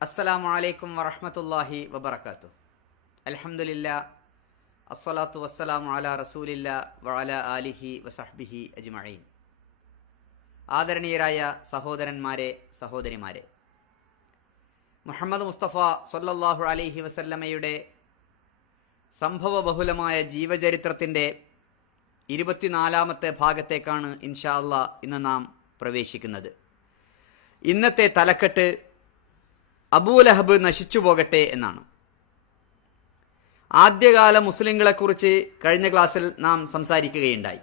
അസ്സലാമു അലൈക്കും വറഹ്മത്തുള്ളാഹി വബറകാതുഹു. അൽഹംദുലില്ലാ അസ്സലാത്തു വസ്സലാമു അലാ റസൂലില്ലാ വഅലാ ആലിഹി വസഹ്ബിഹി അജ്മഈൻ. ആദരണീയരായ സഹോദരന്മാരെ, സഹോദരിമാരെ, മുഹമ്മദ് മുസ്തഫ സ്വല്ലല്ലാഹു അലൈഹി വസല്ലമയുടെ സംഭവബഹുലമായ ജീവചരിത്രത്തിൻ്റെ 24-ാമത്തെ ഭാഗത്തേക്കാണ് ഇൻഷാ അല്ലാഹ് ഇന്ന് നാം പ്രവേശിക്കുന്നത്. ഇന്നത്തെ തലക്കെട്ട് അബൂലഹബ് നശിച്ചു പോകട്ടെ എന്നാണ്. ആദ്യകാല മുസ്ലിങ്ങളെക്കുറിച്ച് കഴിഞ്ഞ ക്ലാസ്സിൽ നാം സംസാരിക്കുകയുണ്ടായി.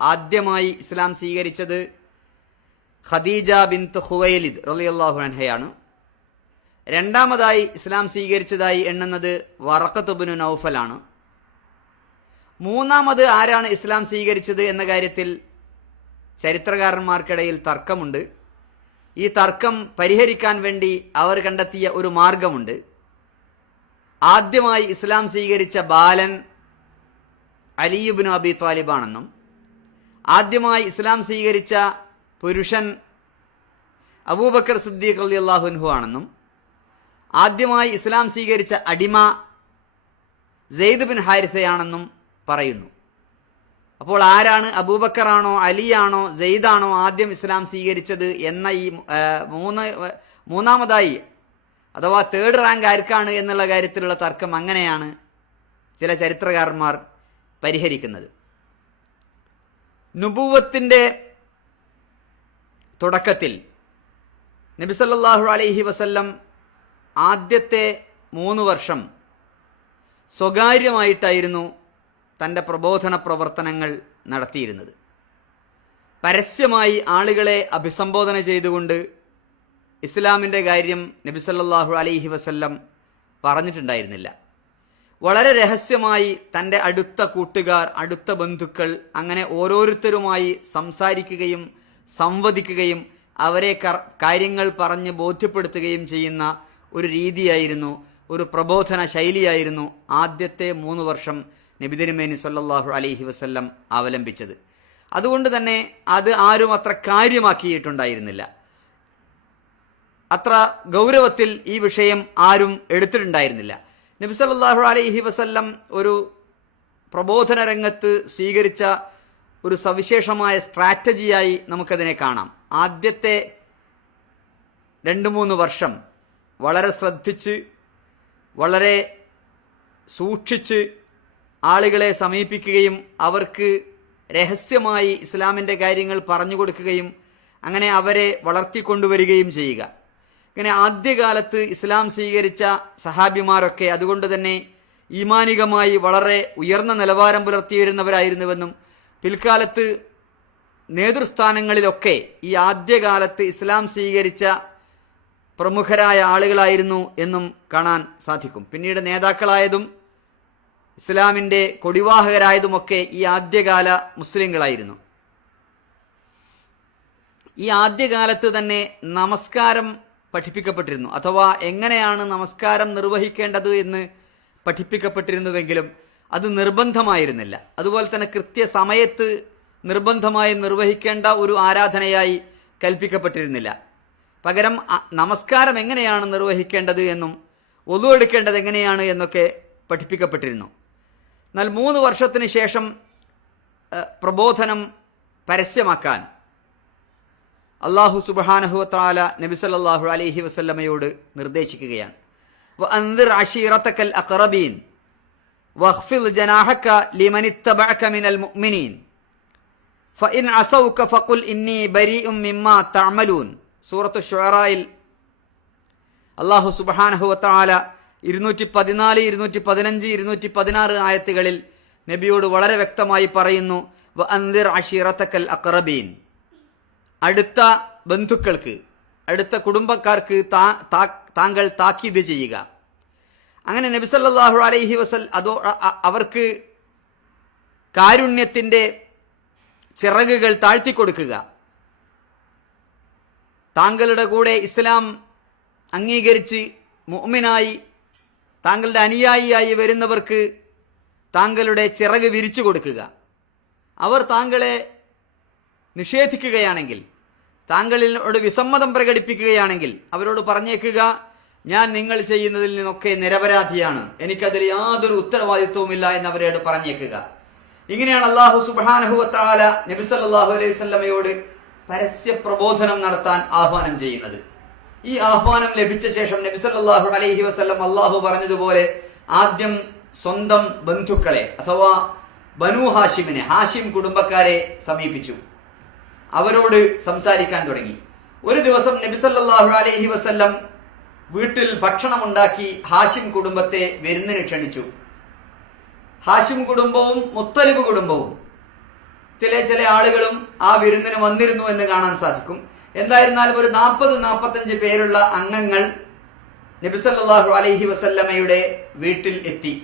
ആദ്യമായി ഇസ്ലാം സ്വീകരിച്ചത് ഖദീജ ബിൻത്ത് ഖുവൈലിദ് റളിയല്ലാഹു അൻഹയാണ്. രണ്ടാമതായി ഇസ്ലാം സ്വീകരിച്ചതായി എണ്ണുന്നത് വറഖത്ത് ഇബ്നു നൗഫലാണ്. മൂന്നാമത് ആരാണ് ഇസ്ലാം സ്വീകരിച്ചത് എന്ന കാര്യത്തിൽ ചരിത്രകാരന്മാർക്കിടയിൽ തർക്കമുണ്ട്. ഈ തർക്കം പരിഹരിക്കാൻ വേണ്ടി അവർ കണ്ടെത്തിയ ഒരു മാർഗമുണ്ട്. ആദ്യമായി ഇസ്ലാം സ്വീകരിച്ച ബാലൻ അലി ഇബ്നു അബി ത്വാലിബാണെന്നും ആദ്യമായി ഇസ്ലാം സ്വീകരിച്ച പുരുഷൻ അബൂബക്കർ സിദ്ദീഖ് റളിയല്ലാഹു അൻഹു ആണെന്നും ആദ്യമായി ഇസ്ലാം സ്വീകരിച്ച അടിമ സെയ്ദ് ബിൻ ഹാരിസയാണെന്നും പറയുന്നു. അപ്പോൾ ആരാണ്, അബൂബക്കറാണോ അലിയാണോ സെയ്ദാണോ ആദ്യം ഇസ്ലാം സ്വീകരിച്ചത് എന്ന ഈ മൂന്നാമതായി അഥവാ തേർഡ് റാങ്ക് ആർക്കാണ് എന്നുള്ള കാര്യത്തിലുള്ള തർക്കം അങ്ങനെയാണ് ചില ചരിത്രകാരന്മാർ പരിഹരിക്കുന്നത്. നുബുവത്തിൻ്റെ തുടക്കത്തിൽ നബി സല്ലല്ലാഹു അലൈഹി വസല്ലം ആദ്യത്തെ 3 വർഷം സ്വകാര്യമായിട്ടായിരുന്നു തൻ്റെ പ്രബോധന പ്രവർത്തനങ്ങൾ നടത്തിയിരുന്നത്. പരസ്യമായി ആളുകളെ അഭിസംബോധന ചെയ്തുകൊണ്ട് ഇസ്ലാമിൻ്റെ കാര്യം നബി സല്ലല്ലാഹു അലൈഹി വസല്ലം പറഞ്ഞിട്ടുണ്ടായിരുന്നില്ല. വളരെ രഹസ്യമായി തൻ്റെ അടുത്ത കൂട്ടുകാർ, അടുത്ത ബന്ധുക്കൾ, അങ്ങനെ ഓരോരുത്തരുമായി സംസാരിക്കുകയും സംവദിക്കുകയും അവരെ കാര്യങ്ങൾ പറഞ്ഞ് ബോധ്യപ്പെടുത്തുകയും ചെയ്യുന്ന ഒരു രീതിയായിരുന്നു, ഒരു പ്രബോധന ശൈലിയായിരുന്നു ആദ്യത്തെ 3 വർഷം നബി തിരുമേനി സല്ലല്ലാഹു അലൈഹി വസല്ലം അവലംബിച്ചത്. അതുകൊണ്ട് തന്നെ അത് ആരും അത്ര കാര്യമാക്കിയിട്ടുണ്ടായിരുന്നില്ല. അത്ര ഗൗരവത്തിൽ ഈ വിഷയം ആരും എടുത്തിട്ടുണ്ടായിരുന്നില്ല. നബി സല്ലല്ലാഹു അലൈഹി വസല്ലം ഒരു പ്രബോധന രംഗത്ത് സ്വീകരിച്ച ഒരു സവിശേഷമായ സ്ട്രാറ്റജിയായി നമുക്കതിനെ കാണാം. ആദ്യത്തെ 2-3 വർഷം വളരെ ശ്രദ്ധിച്ച്, വളരെ സൂക്ഷിച്ച് ആളുകളെ സമീപിക്കുകയും അവർക്ക് രഹസ്യമായി ഇസ്ലാമിൻ്റെ കാര്യങ്ങൾ പറഞ്ഞു കൊടുക്കുകയും അങ്ങനെ അവരെ വളർത്തിക്കൊണ്ടുവരികയും ചെയ്യുക. ഇങ്ങനെ ആദ്യകാലത്ത് ഇസ്ലാം സ്വീകരിച്ച സഹാബിമാരൊക്കെ അതുകൊണ്ട് തന്നെ ഈമാനികമായി വളരെ ഉയർന്ന നിലവാരം പുലർത്തിയിരുന്നവരായിരുന്നുവെന്നും പിൽക്കാലത്ത് നേതൃസ്ഥാനങ്ങളിലൊക്കെ ഈ ആദ്യകാലത്ത് ഇസ്ലാം സ്വീകരിച്ച പ്രമുഖരായ ആളുകളായിരുന്നു എന്നും കാണാൻ സാധിക്കും. പിന്നീട് നേതാക്കളായതും ഇസ്ലാമിൻ്റെ കൊടിവാഹകരായതുമൊക്കെ ഈ ആദ്യകാല മുസ്ലിങ്ങളായിരുന്നു. ഈ ആദ്യകാലത്ത് തന്നെ നമസ്കാരം പഠിപ്പിക്കപ്പെട്ടിരുന്നു, അഥവാ എങ്ങനെയാണ് നമസ്കാരം നിർവഹിക്കേണ്ടത് എന്ന് പഠിപ്പിക്കപ്പെട്ടിരുന്നുവെങ്കിലും അത് നിർബന്ധമായിരുന്നില്ല. അതുപോലെ തന്നെ കൃത്യസമയത്ത് നിർബന്ധമായി നിർവഹിക്കേണ്ട ഒരു ആരാധനയായി കൽപ്പിക്കപ്പെട്ടിരുന്നില്ല. പകരം നമസ്കാരം എങ്ങനെയാണ് നിർവഹിക്കേണ്ടത് എന്നും വുളു എടുക്കേണ്ടത് എങ്ങനെയാണ് എന്നൊക്കെ പഠിപ്പിക്കപ്പെട്ടിരുന്നു. എന്നാൽ 3 വർഷത്തിന് ശേഷം പ്രബോധനം പരസ്യമാക്കാൻ അല്ലാഹു സുബ്ഹാനഹു വ തആല നബി സല്ലല്ലാഹു അലൈഹി വസല്ലമയോട് നിർദ്ദേശിക്കുകയാണ്. വഅൻദിർ അശീറതകൽ അഖറബീൻ വഖ്ഫിദ് ജനാഹക ലിമൻ ഇത്തബഅക മിനൽ മുഅ്മിനീൻ ഫഇൻ അസൗക ഫഖുൽ ഇന്നി ബരീഉം മിമ്മാ തഅമലൂൻ. സൂറത്തു ശുഅറായിൽ അല്ലാഹു സുബ്ഹാനഹു വ തആല 214, 215, 216 ആയത്തുകളിൽ നബിയോട് വളരെ വ്യക്തമായി പറയുന്നു, വഅൻദിർ അശീറതകൽ അഖറബീൻ, അടുത്ത ബന്ധുക്കൾക്ക്, അടുത്ത കുടുംബക്കാർക്ക് താങ്കൾ താക്കീത് ചെയ്യുക. അങ്ങനെ നബി സല്ലല്ലാഹു അലൈഹി വസല്ലം അവർക്ക് കാരുണ്യത്തിൻ്റെ ചിറകുകൾ താഴ്ത്തിക്കൊടുക്കുക. താങ്കളുടെ കൂടെ ഇസ്ലാം അംഗീകരിച്ച് മുഅ്മിനായി താങ്കളുടെ അനുയായിയായി വരുന്നവർക്ക് താങ്കളുടെ ചിറക് വിരിച്ചു കൊടുക്കുക. അവർ താങ്കളെ നിഷേധിക്കുകയാണെങ്കിൽ, താങ്കളോട് വിസമ്മതം പ്രകടിപ്പിക്കുകയാണെങ്കിൽ അവരോട് പറഞ്ഞേക്കുക, ഞാൻ നിങ്ങൾ ചെയ്യുന്നതിൽ നിന്നൊക്കെ നിരപരാധിയാണ്, എനിക്കതിൽ യാതൊരു ഉത്തരവാദിത്വവുമില്ല എന്ന് അവരോട് പറഞ്ഞേക്കുക. ഇങ്ങനെയാണ് അല്ലാഹു സുബ്ഹാനഹു വ തആല നബി സല്ലല്ലാഹു അലൈഹി വസല്ലമയോട് പരസ്യ പ്രബോധനം നടത്താൻ ആഹ്വാനം ചെയ്യുന്നത്. ഈ ആഹ്വാനം ലഭിച്ച ശേഷം നബി സല്ലല്ലാഹു അലൈഹി വസല്ലം അല്ലാഹു പറഞ്ഞതുപോലെ ആദ്യം സ്വന്തം ബന്ധുക്കളെ അഥവാ ബനു ഹാഷിമിനെ, ഹാഷിം കുടുംബക്കാരെ സമീപിച്ചു. അവരോട് സംസാരിക്കാൻ തുടങ്ങി. ഒരു ദിവസം നബി സല്ലല്ലാഹു അലൈഹി വസല്ലം വീട്ടിൽ ഭക്ഷണം ഉണ്ടാക്കി ഹാഷിം കുടുംബത്തെ വിരുന്നിന് ക്ഷണിച്ചു. ഹാഷിം കുടുംബവും മുത്തലിബ് കുടുംബവും ചില ആളുകളും ആ വിരുന്നിന് വന്നിരുന്നു എന്ന് കാണാൻ സാധിക്കും. എന്തായിരുന്നാലും ഒരു 40-45 പേരുള്ള അംഗങ്ങൾ നബി സല്ലല്ലാഹു അലൈഹി വസല്ലമയുടെ വീട്ടിൽ എത്തി.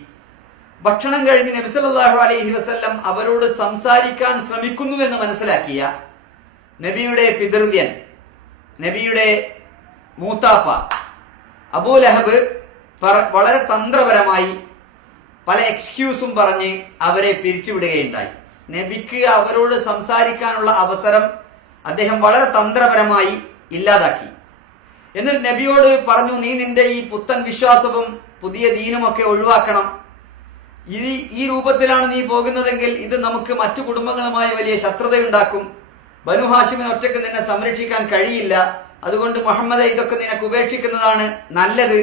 ഭക്ഷണം കഴിഞ്ഞ് നബി സല്ലല്ലാഹു അലൈഹി വസല്ലം അവരോട് സംസാരിക്കാൻ ശ്രമിക്കുന്നുവെന്ന് മനസ്സിലാക്കിയ നബിയുടെ പിതൃവ്യൻ, നബിയുടെ മൂത്താപ്പ അബൂ ലഹബ് വളരെ തന്ത്രപരമായി പല എക്സ്ക്യൂസും പറഞ്ഞ് അവരെ പിരിച്ചുവിടുകയുണ്ടായി. നബിക്ക് അവരോട് സംസാരിക്കാനുള്ള അവസരം അദ്ദേഹം വളരെ തന്ത്രപരമായി ഇല്ലാതാക്കി. എന്നിട്ട് നബിയോട് പറഞ്ഞു, നീ നിന്റെ ഈ പുത്തൻ വിശ്വാസവും പുതിയ ദീനുമൊക്കെ ഒഴിവാക്കണം. ഈ രൂപത്തിലാണ് നീ പോകുന്നതെങ്കിൽ ഇത് നമുക്ക് മറ്റു കുടുംബങ്ങളുമായി വലിയ ശത്രുതയുണ്ടാക്കും. ബനു ഹാഷിമിന് ഒറ്റയ്ക്ക് നിന്നെ സംരക്ഷിക്കാൻ കഴിയില്ല. അതുകൊണ്ട് മുഹമ്മദെ, ഇതൊക്കെ നിനക്ക് ഉപേക്ഷിക്കുന്നതാണ് നല്ലത്.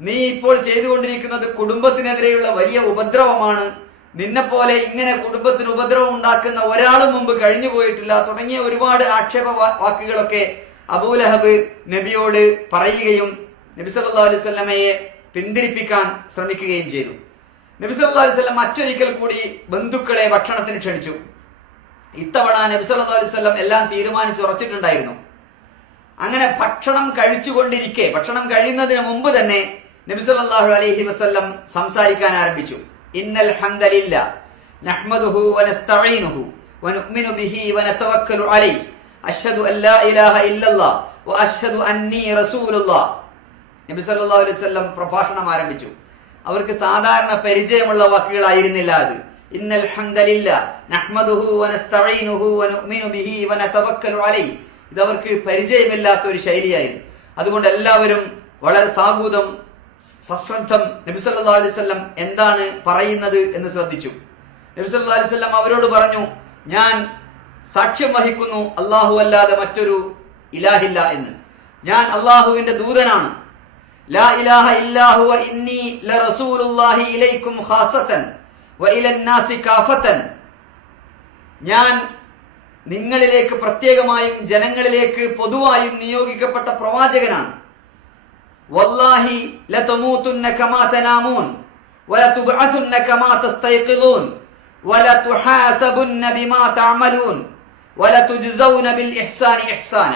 നീ ഇപ്പോൾ ചെയ്തുകൊണ്ടിരിക്കുന്നത് കുടുംബത്തിനെതിരെയുള്ള വലിയ ഉപദ്രവമാണ്. നിന്നെപ്പോലെ ഇങ്ങനെ കുടുംബത്തിന് ഉപദ്രവം ഉണ്ടാക്കുന്ന ഒരാളും മുമ്പ് കഴിഞ്ഞു പോയിട്ടില്ല തുടങ്ങിയ ഒരുപാട് ആക്ഷേപ വാക്കുകളൊക്കെ അബൂ ലഹബ് നബിയോട് പറയുകയും നബി സല്ലല്ലാഹു അലൈഹി വസല്ലമയെ പിന്തിരിപ്പിക്കാൻ ശ്രമിക്കുകയും ചെയ്തു. നബി സല്ലല്ലാഹു അലൈഹി വസല്ലം മറ്റൊരിക്കൽ കൂടി ബന്ധുക്കളെ ഭക്ഷണത്തിന് ക്ഷണിച്ചു. ഇത്തവണ നബി സല്ലല്ലാഹു അലൈഹി വസല്ലം എല്ലാം തീരുമാനിച്ചുറച്ചിട്ടുണ്ടായിരുന്നു. അങ്ങനെ ഭക്ഷണം കഴിച്ചുകൊണ്ടിരിക്കെ, ഭക്ഷണം കഴിയുന്നതിന് മുമ്പ് തന്നെ നബി സല്ലല്ലാഹു അലൈഹി വസല്ലം സംസാരിക്കാൻ ആരംഭിച്ചു. ഇന്നൽ ഹംദലില്ലാ നഹ്മദുഹു വനസ്തഈനുഹു വനുഅ്മിനു ബിഹി വനതവക്കലു അലൈഹി അശ്ഹദു അല്ലാ ഇലാഹ ഇല്ലല്ലാഹ് വഅശ്ഹദു അന്നീ റസൂലുള്ളാഹ്. നബി സല്ലല്ലാഹു അലൈഹി വസല്ലം പ്രഭാഷണം ആരംഭിച്ചു. അവർക്ക് സാധാരണ പരിചയമുള്ള വാക്കുകളായിരുന്നില്ല അത്. ഇന്നൽ ഹംദലില്ലാ നഹ്മദുഹു വനസ്തഈനുഹു വനുഅ്മിനു ബിഹി വനതവക്കലു അലൈഹി. ഇതവർക്ക് പരിചയമില്ലാത്ത ഒരു ശൈലിയായിരുന്നു. അതുകൊണ്ട് എല്ലാവരും വളരെ സാഗൂതം, സശ്രദ്ധം നബി സല്ലല്ലാഹു അലൈഹി വസല്ലം എന്താണ് പറയുന്നത് എന്ന് ശ്രദ്ധിച്ചു. നബി സല്ലല്ലാഹു അലൈഹി വസല്ലം അവരോട് പറഞ്ഞു, ഞാൻ സാക്ഷ്യം വഹിക്കുന്നു അല്ലാഹു അല്ലാതെ മറ്റൊരു ഇലാഹില്ല എന്ന്. ഞാൻ അല്ലാഹുവിന്റെ ദൂതനാണ്. ലാ ഇലാഹ ഇല്ലാ ഹുവ ഇന്നി ലറസൂലുള്ളാഹി ഇലൈക്കും ഖാസതൻ വഇലന്നാസി കാഫതൻ. ഞാൻ നിങ്ങളിലേക്ക് പ്രത്യേകമായും ജനങ്ങളിലേക്ക് പൊതുവായും നിയോഗിക്കപ്പെട്ട പ്രവാചകനാണ്. വല്ലാഹി ലതമൂതുന്ന കമാ തനാമൂൻ വലതുബഅതുന്ന കമാ തസ്തൈഖിലൂൻ വലതുഹാസബുന്ന ബിമാ തഅമലൂൻ വലതുജ്സൗന ബിൽ ഇഹ്സാനി ഇഹ്സാന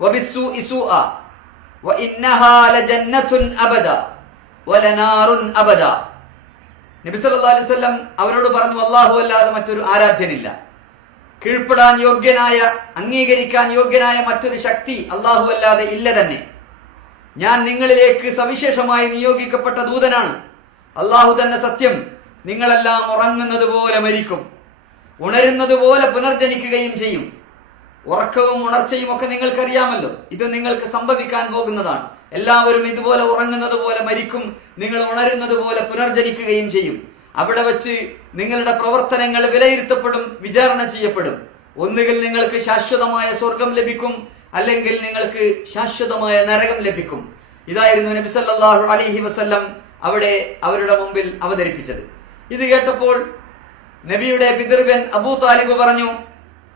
വബിസ്സൂഇ സൂഅ വഇന്നഹാ ലജന്നത്തുൻ അബദ വലനാറുൻ അബദ. നബി സല്ലല്ലാഹു അലൈഹി വസല്ലം അവരോട് പറഞ്ഞു, അല്ലാഹു അല്ലാതെ മറ്റൊരു ആരാധ്യനില്ല. കീഴ്പ്പെടാൻ യോഗ്യനായ, അംഗീകരിക്കാൻ യോഗ്യനായ മറ്റൊരു ശക്തി അല്ലാഹു അല്ലാതെ ഇല്ല തന്നെ. ഞാൻ നിങ്ങളിലേക്ക് സവിശേഷമായി നിയോഗിക്കപ്പെട്ട ദൂതനാണ്. അല്ലാഹു തന്നെ സത്യം. നിങ്ങളെല്ലാം ഉറങ്ങുന്നത് പോലെ മരിക്കും, ഉണരുന്നത് പോലെ പുനർജനിക്കുകയും ചെയ്യും. ഉറക്കവും ഉണർച്ചയും ഒക്കെ നിങ്ങൾക്കറിയാമല്ലോ. ഇത് നിങ്ങൾക്ക് സംഭവിക്കാൻ പോകുന്നതാണ്. എല്ലാവരും ഇതുപോലെ ഉറങ്ങുന്നത് പോലെ മരിക്കും, നിങ്ങൾ ഉണരുന്നത് പോലെ പുനർജനിക്കുകയും ചെയ്യും. അവിടെ വെച്ച് നിങ്ങളുടെ പ്രവർത്തനങ്ങൾ വിലയിരുത്തപ്പെടും, വിചാരണ ചെയ്യപ്പെടും. ഒന്നുകിൽ നിങ്ങൾക്ക് ശാശ്വതമായ സ്വർഗം ലഭിക്കും, അല്ലെങ്കിൽ നിങ്ങൾക്ക് ശാശ്വതമായ നരകം ലഭിക്കും. ഇതായിരുന്നു നബി സല്ലല്ലാഹു അലൈഹി വസല്ലം അവിടെ അവരുടെ മുമ്പിൽ അവതരിപ്പിച്ചത്. ഇത് കേട്ടപ്പോൾ നബിയുടെ പിതൃവ്യൻ അബൂ താലിബ് പറഞ്ഞു,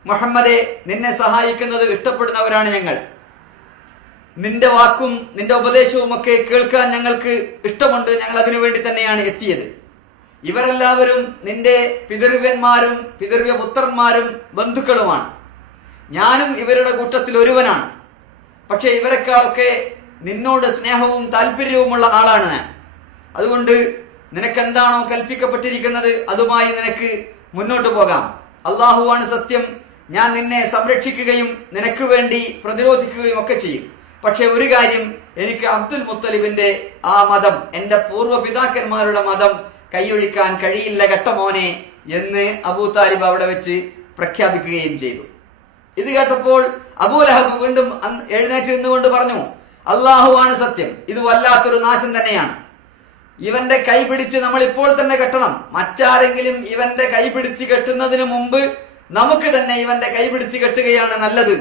മുഹമ്മദെ, നിന്നെ സഹായിക്കുന്നത് ഇഷ്ടപ്പെടുന്നവരാണ് ഞങ്ങൾ. നിന്റെ വാക്കും നിന്റെ ഉപദേശവും ഒക്കെ കേൾക്കാൻ ഞങ്ങൾക്ക് ഇഷ്ടമുണ്ട്. ഞങ്ങൾ അതിനു വേണ്ടി തന്നെയാണ് എത്തിയത്. ഇവരെല്ലാവരും നിന്റെ പിതൃവ്യന്മാരും പിതൃവ്യപുത്രന്മാരും ബന്ധുക്കളുമാണ്. ഞാനും ഇവരുടെ കൂട്ടത്തിൽ ഒരുവനാണ്. പക്ഷെ ഇവരെക്കാളൊക്കെ നിന്നോട് സ്നേഹവും താല്പര്യവുമുള്ള ആളാണ് ഞാൻ. അതുകൊണ്ട് നിനക്കെന്താണോ കൽപ്പിക്കപ്പെട്ടിരിക്കുന്നത് അതുമായി നിനക്ക് മുന്നോട്ട് പോകാം. അള്ളാഹുവാണ് സത്യം. ഞാൻ നിന്നെ സംരക്ഷിക്കുകയും നിനക്ക് വേണ്ടി പ്രതിരോധിക്കുകയും ഒക്കെ ചെയ്യും. പക്ഷെ ഒരു കാര്യം, എനിക്ക് അബ്ദുൽ മുത്തലിബിന്റെ ആ മതം, എന്റെ പൂർവ്വ പിതാക്കന്മാരുടെ മതം കൈയൊഴിക്കാൻ കഴിയില്ല ഘട്ടമോനെ എന്ന് അബൂ താലിബ് അവിടെ വെച്ച് പ്രഖ്യാപിക്കുകയും ചെയ്തു. ഇത് കേട്ടപ്പോൾ അബൂ ലഹബ് വീണ്ടും എഴുന്നേറ്റ് നിന്നുകൊണ്ട് പറഞ്ഞു, അള്ളാഹുവാണ് സത്യം. ഇത് വല്ലാത്തൊരു നാശം തന്നെയാണ്. ഇവന്റെ കൈ പിടിച്ച് നമ്മൾ ഇപ്പോൾ തന്നെ കെട്ടണം. മറ്റാരെങ്കിലും ഇവന്റെ കൈ പിടിച്ച് കെട്ടുന്നതിന് മുമ്പ് നമുക്ക് തന്നെ ഇവന്റെ കൈ പിടിച്ച് കെട്ടുകയാണ് നല്ലത്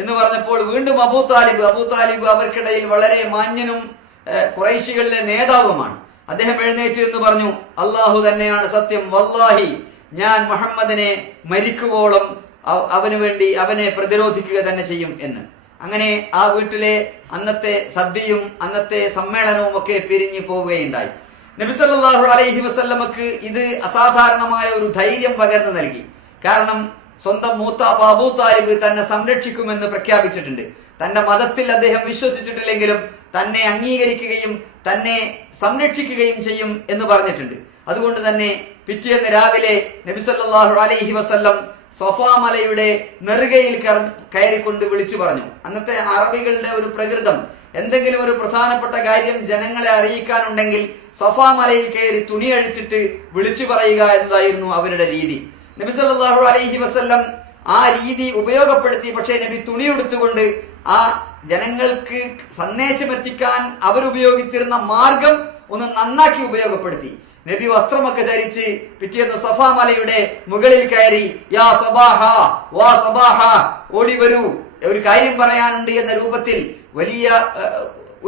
എന്ന് പറഞ്ഞപ്പോൾ വീണ്ടും അബൂ താലിബ് അവർക്കിടയിൽ വളരെ മാന്യനും ഖുറൈശികളിലെ നേതാവുമാണ്. അദ്ദേഹം എഴുന്നേറ്റ് എന്ന് പറഞ്ഞു, അള്ളാഹു തന്നെയാണ് സത്യം, വല്ലാഹി ഞാൻ മുഹമ്മദിനെ മരിക്കുവോളം അവന് വേണ്ടി അവനെ പ്രതിരോധിക്കുക തന്നെ ചെയ്യും എന്ന്. അങ്ങനെ ആ വീട്ടിലെ അന്നത്തെ സദ്യയും അന്നത്തെ സമ്മേളനവും ഒക്കെ പിരിഞ്ഞു പോവുകയുണ്ടായി. നബി സല്ലല്ലാഹു അലൈഹി വസല്ലമക്ക് ഇത് അസാധാരണമായ ഒരു ധൈര്യം പകർന്നു നൽകി. കാരണം സ്വന്തം മൂത്താപ്പ അബൂ താലിബ് തന്നെ സംരക്ഷിക്കുമെന്ന് പ്രഖ്യാപിച്ചിട്ടുണ്ട്. തന്റെ മതത്തിൽ അദ്ദേഹം വിശ്വസിച്ചിട്ടില്ലെങ്കിലും തന്നെ അംഗീകരിക്കുകയും തന്നെ സംരക്ഷിക്കുകയും ചെയ്യും എന്ന് പറഞ്ഞിട്ടുണ്ട്. അതുകൊണ്ട് തന്നെ പിറ്റേന്ന് രാവിലെ നബി സല്ലല്ലാഹു അലൈഹി വസല്ലം സഫാ മലയുടെ നെറുകയിൽ കയറിക്കൊണ്ട് വിളിച്ചു പറഞ്ഞു. അന്നത്തെ അറബികളുടെ ഒരു പ്രകൃതം, എന്തെങ്കിലും ഒരു പ്രധാനപ്പെട്ട കാര്യം ജനങ്ങളെ അറിയിക്കാനുണ്ടെങ്കിൽ സഫാ മലയിൽ കയറി തുണി അഴിച്ചിട്ട് വിളിച്ചു പറയുക എന്നതായിരുന്നു അവരുടെ രീതി. നബി സല്ലല്ലാഹു അലൈഹി വസല്ലം ആ രീതി ഉപയോഗപ്പെടുത്തി. പക്ഷേ നബി തുണി എടുത്തുകൊണ്ട് ആ ജനങ്ങൾക്ക് സന്ദേശം എത്തിക്കാൻ അവരുപയോഗിച്ചിരുന്ന മാർഗം ഒന്ന് നന്നാക്കി ഉപയോഗപ്പെടുത്തി. നബി വസ്ത്രമൊക്കെ ധരിച്ച് പിറ്റേന്ന് സഫാ മലയുടെ മുകളിൽ കയറി യാ സബാഹ വാ സബാഹ, ഓടി വരൂ, ഒരു കാര്യം പറയാനുണ്ട് എന്ന രൂപത്തിൽ വലിയ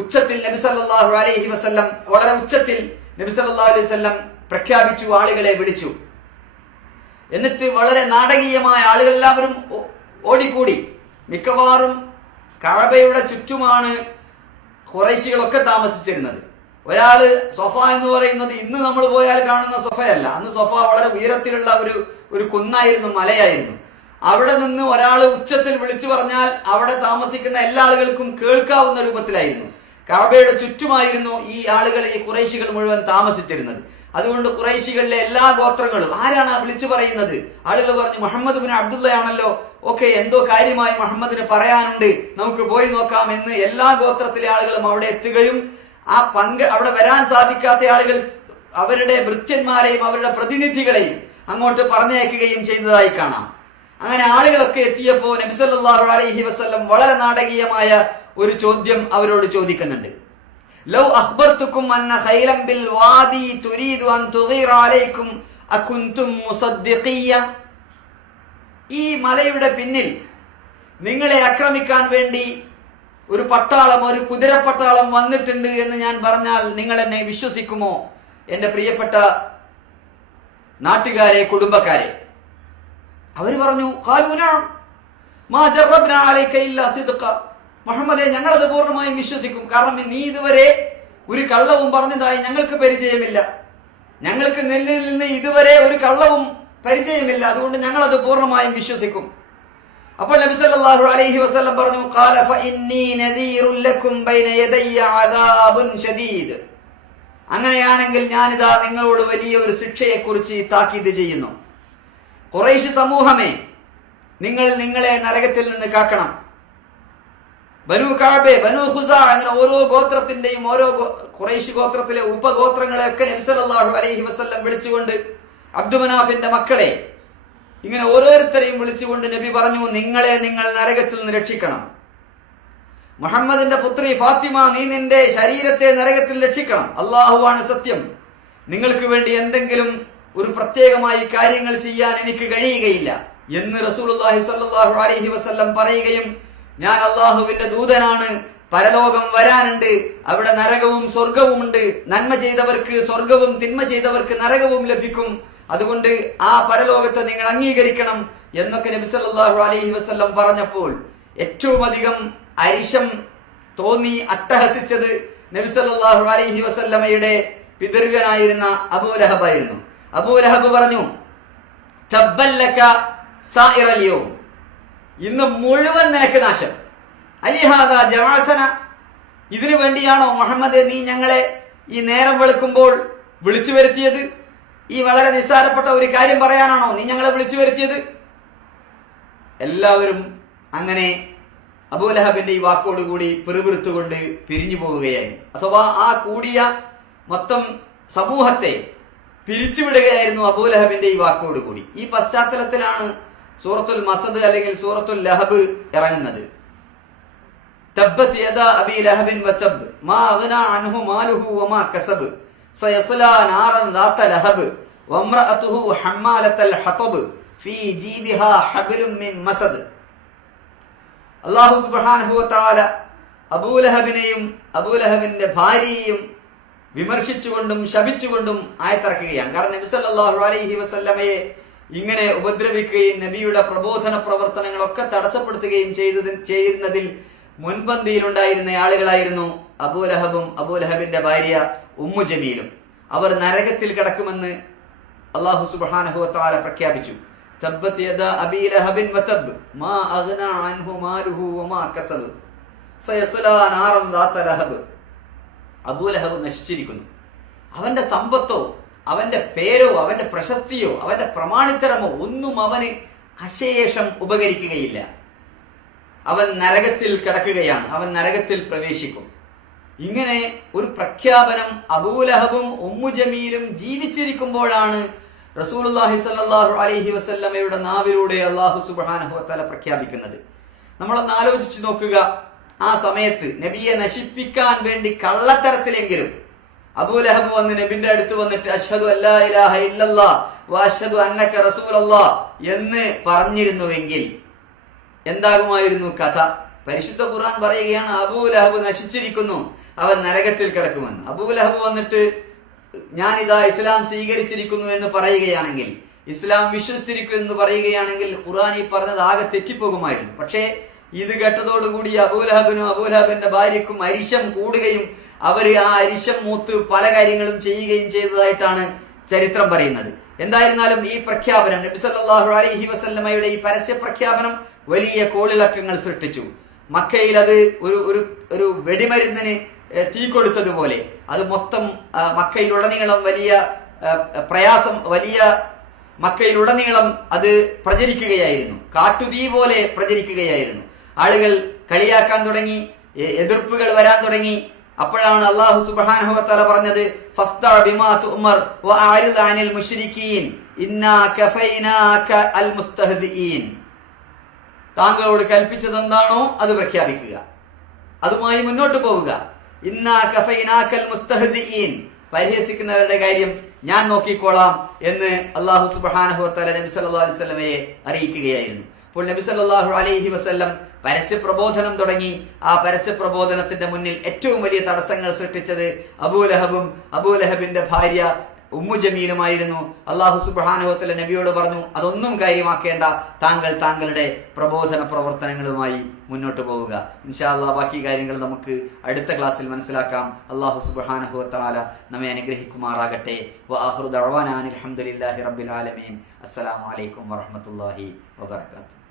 ഉച്ചത്തിൽ നബി സല്ലല്ലാഹു അലൈഹി വസല്ലം വളരെ ഉച്ചത്തിൽ നബി സല്ലല്ലാഹു അലൈഹി വസല്ലം പ്രഖ്യാപിച്ചു, ആളുകളെ വിളിച്ചു. എന്നിട്ട് വളരെ നാടകീയമായ ആളുകൾ എല്ലാവരും ഓടിക്കൂടി. മിക്കവാറും കഅബയുടെ ചുറ്റുമാണ് ഖുറൈശികളൊക്കെ താമസിച്ചിരുന്നത്. ഒരാള് സൊഫ എന്ന് പറയുന്നത് ഇന്ന് നമ്മൾ പോയാൽ കാണുന്ന സൊഫയല്ല. അന്ന് സൊഫ വളരെ ഉയരത്തിലുള്ള ഒരു കുന്നായിരുന്നു, മലയായിരുന്നു. അവിടെ നിന്ന് ഒരാൾ ഉച്ചത്തിൽ വിളിച്ചു പറഞ്ഞാൽ അവിടെ താമസിക്കുന്ന എല്ലാ ആളുകൾക്കും കേൾക്കാവുന്ന രൂപത്തിലായിരുന്നു. കഅബയുടെ ചുറ്റുമായിരുന്നു ഈ ആളുകൾ, ഈ ഖുറൈശികൾ മുഴുവൻ താമസിച്ചിരുന്നത്. അതുകൊണ്ട് ഖുറൈശികളിലെ എല്ലാ ഗോത്രങ്ങളും ആരാണ് വിളിച്ചു പറയുന്നത്? ആളുകൾ പറഞ്ഞു, മുഹമ്മദ് ബിൻ അബ്ദുള്ളയാണല്ലോ, ഓക്കെ, എന്തോ കാര്യമായി മുഹമ്മദിന് പറയാനുണ്ട്, നമുക്ക് പോയി നോക്കാം എന്ന് എല്ലാ ഗോത്രത്തിലെ ആളുകളും അവിടെ എത്തുകയും അവിടെ വരാൻ സാധിക്കാത്ത ആളുകൾ അവരുടെ ഭൃത്യന്മാരെയും അവരുടെ പ്രതിനിധികളെയും അങ്ങോട്ട് പറഞ്ഞയക്കുകയും ചെയ്തതായി കാണാം. അങ്ങനെ ആളുകളൊക്കെ എത്തിയപ്പോൾ നബി സല്ലല്ലാഹു അലൈഹി വസല്ലം വളരെ നാടകീയമായ ഒരു ചോദ്യം അവരോട് ചോദിക്കുന്നുണ്ട്. ലൗ അഖ്ബർതുകും അന്ന ഖൈലൻ ബിൽ വാദി തുരീദു അൻ തുഗീറ അലൈക്കും അകുൻതും മുസദ്ദിഖിയ, ഈ മലയുടെ പിന്നിൽ നിങ്ങളെ ആക്രമിക്കാൻ വേണ്ടി ഒരു പട്ടാളം, ഒരു കുതിരപ്പട്ടാളം വന്നിട്ടുണ്ട് എന്ന് ഞാൻ പറഞ്ഞാൽ നിങ്ങൾ എന്നെ വിശ്വസിക്കുമോ? എന്റെ പ്രിയപ്പെട്ട നാട്ടുകാരെ, കുടുംബക്കാരെ. അവർ പറഞ്ഞു, ഖാലൂ നഅം മാ ജറബ്നാ അലൈക ഇല്ലാ സിദ്ഖ, മുഹമ്മദേ ഞങ്ങളത് പൂർണ്ണമായും വിശ്വസിക്കും. കാരണം നീ ഇതുവരെ ഒരു കള്ളവും പറഞ്ഞതായി ഞങ്ങൾക്ക് പരിചയമില്ല, ഞങ്ങൾക്ക് നിന്നിൽ നിന്ന് ഇതുവരെ ഒരു കള്ളവും പരിചയമില്ല, അതുകൊണ്ട് ഞങ്ങളത് പൂർണ്ണമായും വിശ്വസിക്കും. അപ്പോൾ നബി സല്ലല്ലാഹു അലൈഹി വസല്ലം പറഞ്ഞു, ഖാല ഫഇന്നി നദീറുൻ ലക്കും ബൈന യദയ്യ അദാബുൻ ശദീദ്, അങ്ങനെയാണെങ്കിൽ ഞാനിതാ നിങ്ങളോട് വലിയ ഒരു ശിക്ഷയെക്കുറിച്ച് താക്കീത് ചെയ്യുന്നു. ഖുറൈശ് സമൂഹമേ, നിങ്ങൾ നിങ്ങളെ നരകത്തിൽ നിന്ന് കാക്കണം. ബനു കഅബ, ബനു ഖുസാ, അങ്ങനെ ഓരോ ഗോത്രത്തിന്റെയും ഓരോ ഖുറൈശ് ഗോത്രത്തിലെ ഉപഗോത്രങ്ങളെയൊക്കെ നബി സല്ലല്ലാഹു അലൈഹി വസല്ലം വിളിച്ചുകൊണ്ട്, അബ്ദുമനാഫിന്റെ മക്കളെ, ഇങ്ങനെ ഓരോരുത്തരെയും വിളിച്ചുകൊണ്ട് നബി പറഞ്ഞു, നിങ്ങളെ നിങ്ങൾ നരകത്തിൽ നിന്ന് രക്ഷിക്കണം. മുഹമ്മദിന്റെ പുത്രി ഫാത്തിമ, നീ നിന്റെ ശരീരത്തെ നരകത്തിൽ രക്ഷിക്കണം. അള്ളാഹുവാണ് സത്യം, നിങ്ങൾക്ക് വേണ്ടി എന്തെങ്കിലും ഒരു പ്രത്യേകമായി കാര്യങ്ങൾ ചെയ്യാൻ എനിക്ക് കഴിയുകയില്ല എന്ന് റസൂലുള്ളാഹി സ്വല്ലല്ലാഹു അലൈഹി വസല്ലം പറയുകയും, ഞാൻ അള്ളാഹുവിന്റെ ദൂതനാണ്, പരലോകം വരാനുണ്ട്, അവിടെ നരകവും സ്വർഗവുമുണ്ട്, നന്മ ചെയ്തവർക്ക് സ്വർഗവും തിന്മ ചെയ്തവർക്ക് നരകവും ലഭിക്കും, അതുകൊണ്ട് ആ പരലോകത്തെ നിങ്ങൾ അംഗീകരിക്കണം എന്നൊക്കെ നബി സല്ലല്ലാഹു അലൈഹി വസല്ലം പറഞ്ഞപ്പോൾ ഏറ്റവും അധികം അരിശം തോന്നി അട്ടഹസിച്ചത് നബി സല്ലല്ലാഹു അലൈഹി വസല്ലമയുടെ പിതൃവ്യനായിരുന്ന അബൂലഹബ് ആയിരുന്നു. അബൂലഹബ് പറഞ്ഞു, തബ്ബല്ലക സായിറൽ യൗം, ഇന്ന് മുഴുവൻ നിനക്ക് നാശം. അലിഹാദ ജമഅതന, ഇതിനു വേണ്ടിയാണോ മുഹമ്മദ് നീ ഞങ്ങളെ ഈ നേരം വെളുക്കുമ്പോൾ വിളിച്ചു വരുത്തിയത്? ഈ വളരെ നിസ്സാരപ്പെട്ട ഒരു കാര്യം പറയാനാണോ നീ ഞങ്ങളെ വിളിച്ചു വരുത്തിയത്? എല്ലാവരും അങ്ങനെ അബൂലഹബിന്റെ ഈ വാക്കോടുകൂടി പിറുപിറുത്തുകൊണ്ട് പിരിഞ്ഞു പോവുകയായിരുന്നു. അഥവാ ആ കൂടിയ മൊത്തം സമൂഹത്തെ പിരിച്ചുവിടുകയായിരുന്നു അബൂലഹബിന്റെ ഈ വാക്കോടുകൂടി. ഈ പശ്ചാത്തലത്തിലാണ് സൂറത്തുൽ മസദ് അല്ലെങ്കിൽ സൂറത്തുൽ ലഹബ് ഇറങ്ങുന്നത്. തബ്ബത് യദാ അബീ ലഹബിൻ വതബ് മാ അഗ്നാ അൻഹു മാലുഹു വമാ കസബ് സയസ്ലാ നാറൻ ദാത ലഹബ് വംറഅതുഹു ഹമ്മാലത്തൽ ഹതബ് ഫീ ജീദിഹാ ഹബ്ലുൻ മിൻ മസദ്. അല്ലാഹു സുബ്ഹാനഹു വ തആല അബൂലഹബിനെയും അബൂലഹബിന്റെ ഭാര്യയെയും വിമർശിച്ചുകൊണ്ടും ശപിച്ചുകൊണ്ടും ആയത്തിറക്കുകയാണ്. കാരണം നബി സല്ലല്ലാഹു അലൈഹി വസല്ലമയെ ഇങ്ങനെ ഉപദ്രവിക്കുകയും നബിയുടെ പ്രബോധന പ്രവർത്തനങ്ങളൊക്കെ തടസ്സപ്പെടുത്തുകയും ചെയ്യുന്നതിൽ മുൻപന്തിയിലുണ്ടായിരുന്ന ആളുകളായിരുന്നു അബൂലഹബും അബൂലഹബിന്റെ ഭാര്യ ഉമ്മു ജമീലും. അവർ നരകത്തിൽ കിടക്കുമെന്ന് അല്ലാഹു സുബ്ഹാനഹു വ തആല പ്രഖ്യാപിച്ചു. തബ്ബത് യദാ അബീ ലഹബിൻ വതബ് മാ അഗ്നാ അൻഹു മാലുഹു വമാ കസബ് സയസ്ലാ നാറൻ ദാത ലഹബ്. അബൂലഹബ് നശിച്ചിരിക്കുന്നു. അവന്റെ സമ്പത്തോ അവന്റെ പേരോ അവന്റെ പ്രശസ്തിയോ അവന്റെ പ്രമാണിത്തരമോ ഒന്നും അവന് അശേഷം ഉപകരിക്കുകയില്ല. അവൻ നരകത്തിൽ കിടക്കുകയാണ്, അവൻ നരകത്തിൽ പ്രവേശിക്കും. ഇങ്ങനെ ഒരു പ്രഖ്യാപനം അബൂലഹബും ഉമ്മു ജമീലും ജീവിച്ചിരിക്കുമ്പോഴാണ് റസൂലുള്ളാഹി സ്വല്ലല്ലാഹു അലൈഹി വസല്ലമയുടെ നാവിലൂടെ അല്ലാഹു സുബ്ഹാനഹു വ തആല പ്രഖ്യാപിക്കുന്നത്. നമ്മളൊന്ന് ആലോചിച്ചു നോക്കുക. ആ സമയത്ത് നബിയെ നശിപ്പിക്കാൻ വേണ്ടി കള്ളത്തരത്തിലെങ്കിലും അബൂലഹബ് വന്ന് നബിന്റെ അടുത്ത് വന്നിട്ട് അഷ്ഹദു അല്ലാ ഇലാഹ ഇല്ലല്ലാഹ് വ അഷ്ഹദു അന്നക റസൂലുള്ളാഹ് എന്ന് പറഞ്ഞിരുന്നുവെങ്കിൽ എന്താകുമായിരുന്നു കഥ? പരിശുദ്ധ ഖുർആൻ പറയുകയാണ് അബൂലഹബ് നശിച്ചിരിക്കുന്നു, അവൻ നരകത്തിൽ കിടക്കുമെന്ന്. അബൂലഹബ് വന്നിട്ട് ഞാനിതാ ഇസ്ലാം സ്വീകരിച്ചിരിക്കുന്നു എന്ന് പറയുകയാണെങ്കിൽ, ഇസ്ലാം വിശ്വസിച്ചിരിക്കുന്നു എന്ന് പറയുകയാണെങ്കിൽ ഖുർആൻ ഈ പറഞ്ഞത് ആകെ തെറ്റിപ്പോകുമായിരുന്നു. പക്ഷേ ഇത് കേട്ടതോടുകൂടി അബൂലഹബിനും അബൂലഹബിന്റെ ഭാര്യക്കും അരിശം കൂടുകയും അവർ ആ അരിശം മൂത്ത് പല കാര്യങ്ങളും ചെയ്യുകയും ചെയ്തതായിട്ടാണ് ചരിത്രം പറയുന്നത്. എന്തായിരുന്നാലും ഈ പ്രഖ്യാപനം, നബി സല്ലല്ലാഹു അലൈഹി വസല്ലമയുടെ ഈ പരസ്യ പ്രഖ്യാപനം വലിയ കോളിളക്കങ്ങൾ സൃഷ്ടിച്ചു. മക്കയിൽ അത് ഒരു വെടിമരുന്നിന് തീ കൊടുത്തതുപോലെ അത് മൊത്തം മക്കയിലുടനീളം വലിയ പ്രയാസം, മക്കയിലുടനീളം അത് പ്രചരിക്കുകയായിരുന്നു. കാട്ടുതീ പോലെ പ്രചരിക്കുകയായിരുന്നു. ആളുകൾ കളിയാക്കാൻ തുടങ്ങി, എതിർപ്പുകൾ വരാൻ തുടങ്ങി. അപ്പോഴാണ് അല്ലാഹു സുബ്ഹാനഹു വ തആല പറഞ്ഞത് ഫസ്ദഅ ബിമാ തുഅ്മർ വഅരിദ് അനിൽ മുശ്രിക്കീൻ ഇന്നാ കഫൈനാക അൽ മുസ്തഹ്സിഈൻ. താങ്കളോട് കൽപ്പിച്ചത് എന്താണോ അത് പ്രഖ്യാപിക്കുക, അതുമായി മുന്നോട്ട് പോവുക. ഇന്നാ കഫൈനാക അൽ മുസ്തഹ്സിഈൻ, പരിഹസിക്കുന്നവരുടെ കാര്യം ഞാൻ നോക്കിക്കോളാം എന്ന് അല്ലാഹു സുബ്ഹാനഹു വ തആല നബി സല്ലല്ലാഹു അലൈഹി വസല്ലമയെ അറിയിക്കുകയായിരുന്നു. അപ്പോൾ നബി സല്ലല്ലാഹു അലൈഹി വസല്ലം പരസ്യ പ്രബോധനം തുടങ്ങി. ആ പരസ്യ പ്രബോധനത്തിന്റെ മുന്നിൽ ഏറ്റവും വലിയ തടസ്സങ്ങൾ സൃഷ്ടിച്ചത് അബൂലഹബും അബൂലഹബിന്റെ ഭാര്യ ഉമ്മു ജമീലുമായിരുന്നു. അല്ലാഹു സുബ്ഹാനഹു വ തആല നബിയോട് പറഞ്ഞു, അതൊന്നും കാര്യമാക്കേണ്ട, താങ്കൾ താങ്കളുടെ പ്രബോധന പ്രവർത്തനങ്ങളുമായി മുന്നോട്ട് പോവുക. ഇൻഷാ അല്ലാഹ് ബാക്കി കാര്യങ്ങൾ നമുക്ക് അടുത്ത ക്ലാസ്സിൽ മനസ്സിലാക്കാം. അല്ലാഹു സുബ്ഹാനഹു വ തആല നമ്മെ അനുഗ്രഹിക്കുമാറാകട്ടെ. വആഖിറു ദഅവാനാ അൽഹംദുലില്ലാഹി റബ്ബിൽ ആലമീൻ. അസ്സലാമു അലൈക്കും വറഹ്മത്തുള്ളാഹി വബറകാതുഹു.